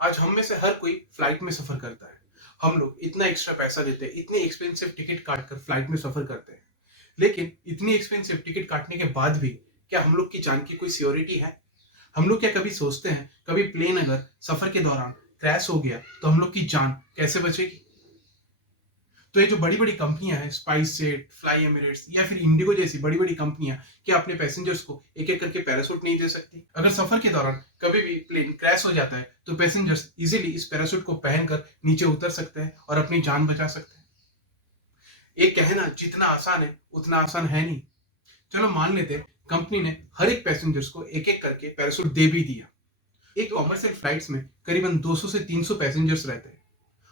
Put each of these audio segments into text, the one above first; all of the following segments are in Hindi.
आज हम में से हर कोई फ्लाइट में सफर करता है। हम लोग इतना एक्स्ट्रा पैसा देते हैं, इतनी एक्सपेंसिव टिकट काट कर फ्लाइट में सफर करते हैं। लेकिन इतनी एक्सपेंसिव टिकट काटने के बाद भी क्या हम लोग की जान की कोई सियोरिटी है? हम लोग क्या कभी सोचते हैं, कभी प्लेन अगर सफर के दौरान क्रैश हो गया तो हम लोग की जान कैसे बचेगी? तो ये जो बड़ी बड़ी कंपनियां हैं, स्पाइस जेट, फ्लाई एमिरेट्स या फिर इंडिगो जैसी बड़ी बड़ी कंपनियां, क्या अपने पैसेंजर्स को एक एक करके पैरासूट नहीं दे सकती? अगर सफर के दौरान कभी भी प्लेन क्रैश हो जाता है तो पैसेंजर्स इजीली इस पैरासूट को पहनकर नीचे उतर सकते हैं और अपनी जान बचा सकते हैं। ये कहना जितना आसान है उतना आसान है नहीं। चलो मान लेते हैं कंपनी ने हर एक पैसेंजर्स को एक एक करके पैरासूट दे भी दिया। एक कॉमर्शियल फ्लाइट्स में करीबन 200 से 300 पैसेंजर्स रहते हैं,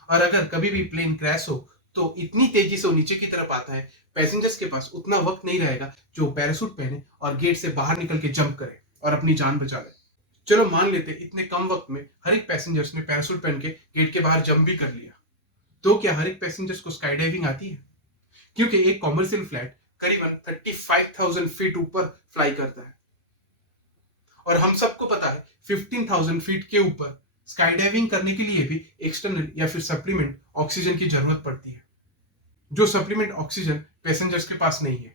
और अगर कभी भी प्लेन क्रैश हो तो इतनी तेजी से वो नीचे की तरफ आता है, पैसेंजर्स के पास उतना वक्त नहीं रहेगा जो पैरासूट पहने और गेट से बाहर निकल के जंप करे और अपनी जान बचा ले। चलो मान लेते इतने कम वक्त में हर एक पैसेंजर्स ने पैरासूट पहन के गेट के बाहर जंप भी कर लिया। तो क्या हर एक पैसेंजर्स को स्काई डाइविंग आती है? क्योंकि एक कॉमर्शियल फ्लाइट करीबन 35,000 फीट ऊपर फ्लाई करता है, और हम सबको पता है 15,000 फीट के ऊपर स्काई डाइविंग करने के लिए भी एक्सटर्नल या फिर सप्लीमेंट ऑक्सीजन की जरूरत पड़ती है, जो सप्लीमेंट ऑक्सीजन पैसेंजर्स के पास नहीं है।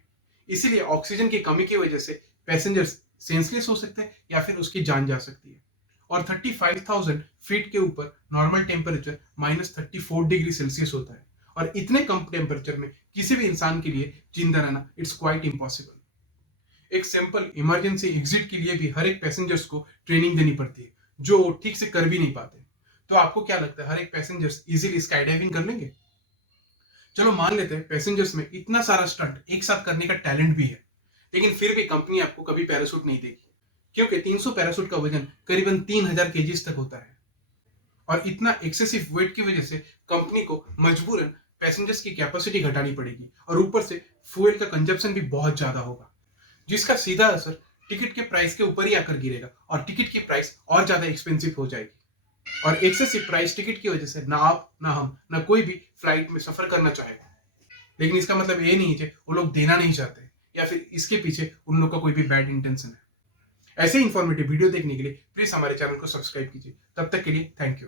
इसीलिए ऑक्सीजन की कमी की वजह से पैसेंजर्स सेंसलेस हो सकते हैं या फिर उसकी जान जा सकती है। और 35,000 फीट के ऊपर नॉर्मल टेम्परेचर -34 डिग्री सेल्सियस होता है, और इतने कम टेम्परेचर में किसी भी इंसान के लिए जिंदा रहना इट्स क्वाइट इम्पॉसिबल। एक सिंपल इमरजेंसी एग्जिट के लिए भी हर एक पैसेंजर्स को ट्रेनिंग देनी पड़ती है, जो वो ठीक से कर भी नहीं पाते। तो आपको क्या लगता है, हर एक पैसेंजर्स इजीली स्काई डाइविंग कर लेंगे? चलो मान लेते हैं पैसेंजर्स में इतना सारा स्टंट एक साथ करने का टैलेंट भी है, लेकिन फिर भी कंपनी आपको कभी पैरासूट नहीं देगी, क्योंकि 300 पैरासूट का वजन करीबन 3000 केजीज तक होता है। और इतना एक्सेसिव वेट की वजह से कंपनी को मजबूरन पैसेंजर्स की कैपेसिटी घटानी पड़ेगी, और ऊपर से फ्यूल का कंजप्शन भी बहुत ज्यादा होगा, जिसका सीधा असर टिकट के प्राइस के ऊपर ही आकर गिरेगा, और टिकट की प्राइस और ज्यादा एक्सपेंसिव हो जाएगी। और एक्सेसिव प्राइस टिकट की वजह से ना आप, ना हम, ना कोई भी फ्लाइट में सफर करना चाहेगा। लेकिन इसका मतलब ये नहीं है कि वो लोग देना नहीं चाहते या फिर इसके पीछे उन लोग का कोई भी बैड इंटेंशन है। ऐसे इंफॉर्मेटिव वीडियो देखने के लिए प्लीज हमारे चैनल को सब्सक्राइब कीजिए। तब तक के लिए थैंक यू।